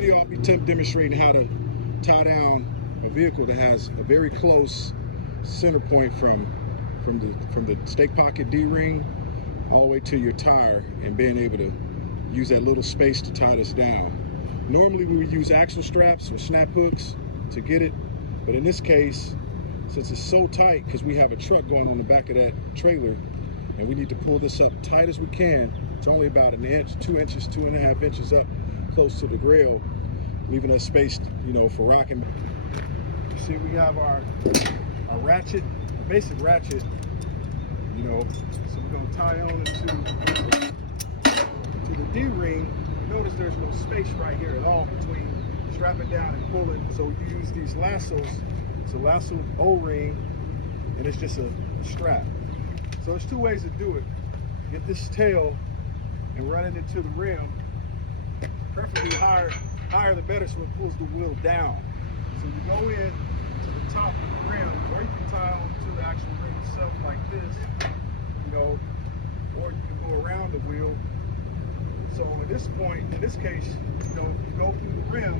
video, I'll be demonstrating how to tie down a vehicle that has a very close center point from the stake pocket D-ring all the way to your tire, and being able to use that little space to tie this down. Normally we would use axle straps or snap hooks to get it, but in this case, since it's so tight, because we have a truck going on the back of that trailer, and we need to pull this up tight as we can. It's only about an inch, 2 inches, 2.5 inches up close to the grill, leaving us space, you know, for rocking. You see, we have our ratchet, a basic ratchet, you know, so we're gonna tie on into the D-ring. You notice there's no space right here at all between strapping down and pulling, so you use these lassos. It's a lasso O-ring, and it's just a strap. So there's two ways to do it. Get this tail and run it into the rim, preferably higher the better, so it pulls the wheel down. So you go in to the top of the rim, or you can tie on to the actual rim itself like this, you know, or you can go around the wheel. So at this point, in this case, you know, you go through the rim,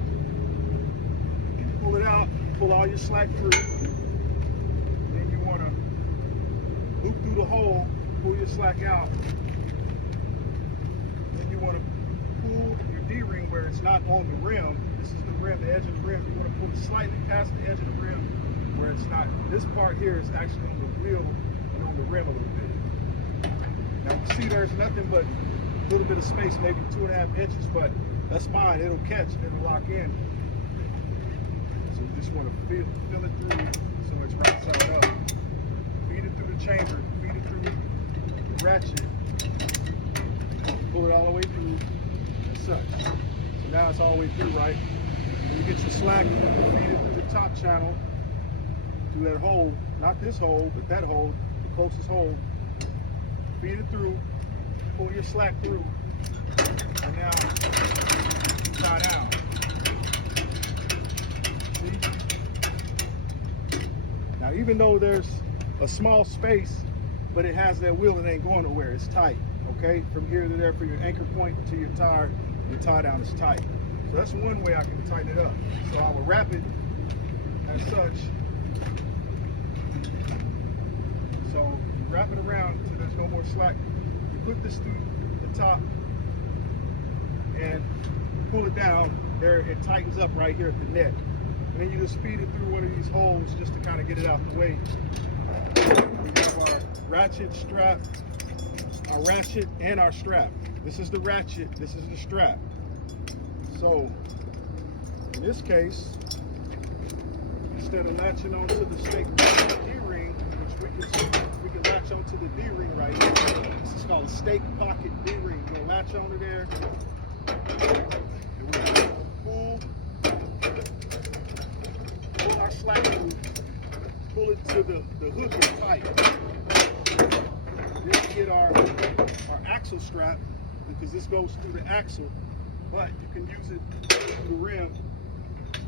you pull it out, pull all your slack through, then you want to loop through the hole, pull your slack out, then you want to pull your D-ring where it's not on the rim. This is the rim, the edge of the rim. You want to pull it slightly past the edge of the rim where it's not. This part here is actually on the wheel and on the rim a little bit. Now you see there's nothing but a little bit of space, maybe 2.5 inches, but that's fine. It'll catch and it'll lock in. So you just want to fill it through so it's right side up. Feed it through the chamber, feed it through the ratchet, pull it all the way through and such. So now it's all the way through, right? When you get your slack, feed it through the top channel, through that hole, not this hole, but that hole, the closest hole. Feed it through, pull your slack through, and now tie down. See? Now even though there's a small space, but it has that wheel, it ain't going nowhere, it's tight, okay? From here to there, for your anchor point to your tire, your tie down is tight. So that's one way I can tighten it up. So I will wrap it as such. So you wrap it around so there's no more slack. You put this through the top and pull it down. There, it tightens up right here at the neck. And then you just feed it through one of these holes just to kind of get it out the way. We have our ratchet strap, our ratchet and our strap. This is the ratchet, this is the strap. So in this case, instead of latching onto the stake D-ring, which we can latch onto the D-ring right here. This is called a stake pocket D-ring. We're gonna latch onto there. And we're gonna pull our slack through, pull it to the hook is tight. Then we get our axle strap, because this goes through the axle, but you can use it through the rim,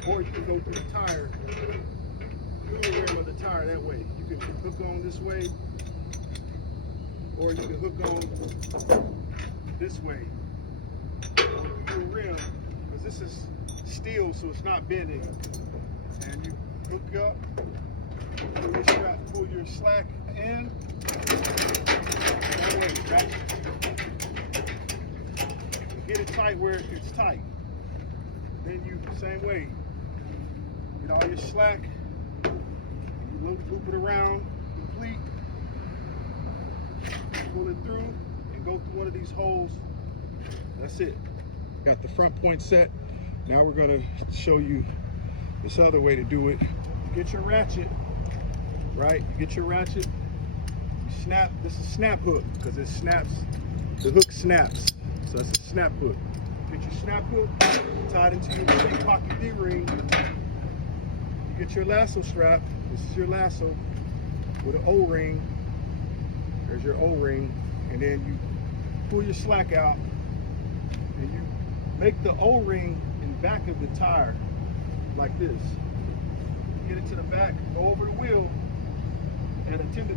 or you can go through the tire, through the rim of the tire that way. You can hook on this way, or you can hook on this way, through the rim, because this is steel, so it's not bending. And you hook up, pull your strap, pull your slack in, that way, right? Get it tight where it's tight. Then you, same way, get all your slack, you loop it around, complete, pull it through, and go through one of these holes. That's it. Got the front point set. Now we're gonna show you this other way to do it. You get your ratchet, right? You get your ratchet, you snap, this is snap hook, because it snaps, the hook snaps. So that's a snap hook. Get your snap hook tied into your stake pocket D-ring. You get your lasso strap. This is your lasso with an O-ring. There's your O-ring. And then you pull your slack out and you make the O-ring in the back of the tire like this. Get it to the back, go over the wheel at a 10 to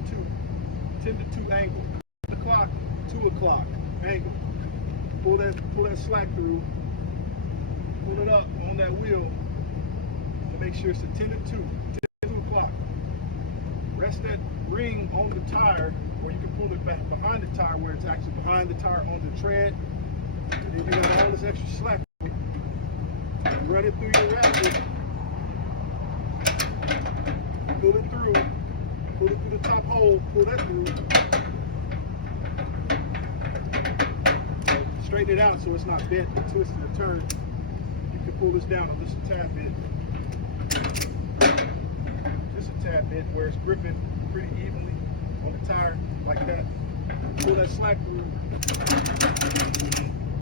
2 angle. 1 o'clock, 2 o'clock angle. Pull that slack through, pull it up on that wheel to make sure it's a 10 to 2 o'clock. Rest that ring on the tire, or you can pull it back behind the tire where it's actually behind the tire on the tread. And then you have all this extra slack. You run it through your ratchet. Pull it through the top hole, pull that through. Straighten it out so it's not bent and twisted or turned. You can pull this down just a tad bit. Just a tad bit where it's gripping pretty evenly on the tire like that. Pull that slack through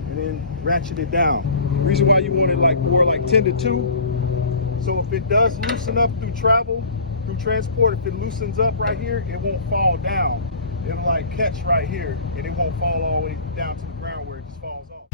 and then ratchet it down. The reason why you want it like more like 10 to 2, so if it does loosen up through travel, through transport, if it loosens up right here, it won't fall down. It'll like catch right here and it won't fall all the way down to the ground where it just falls off.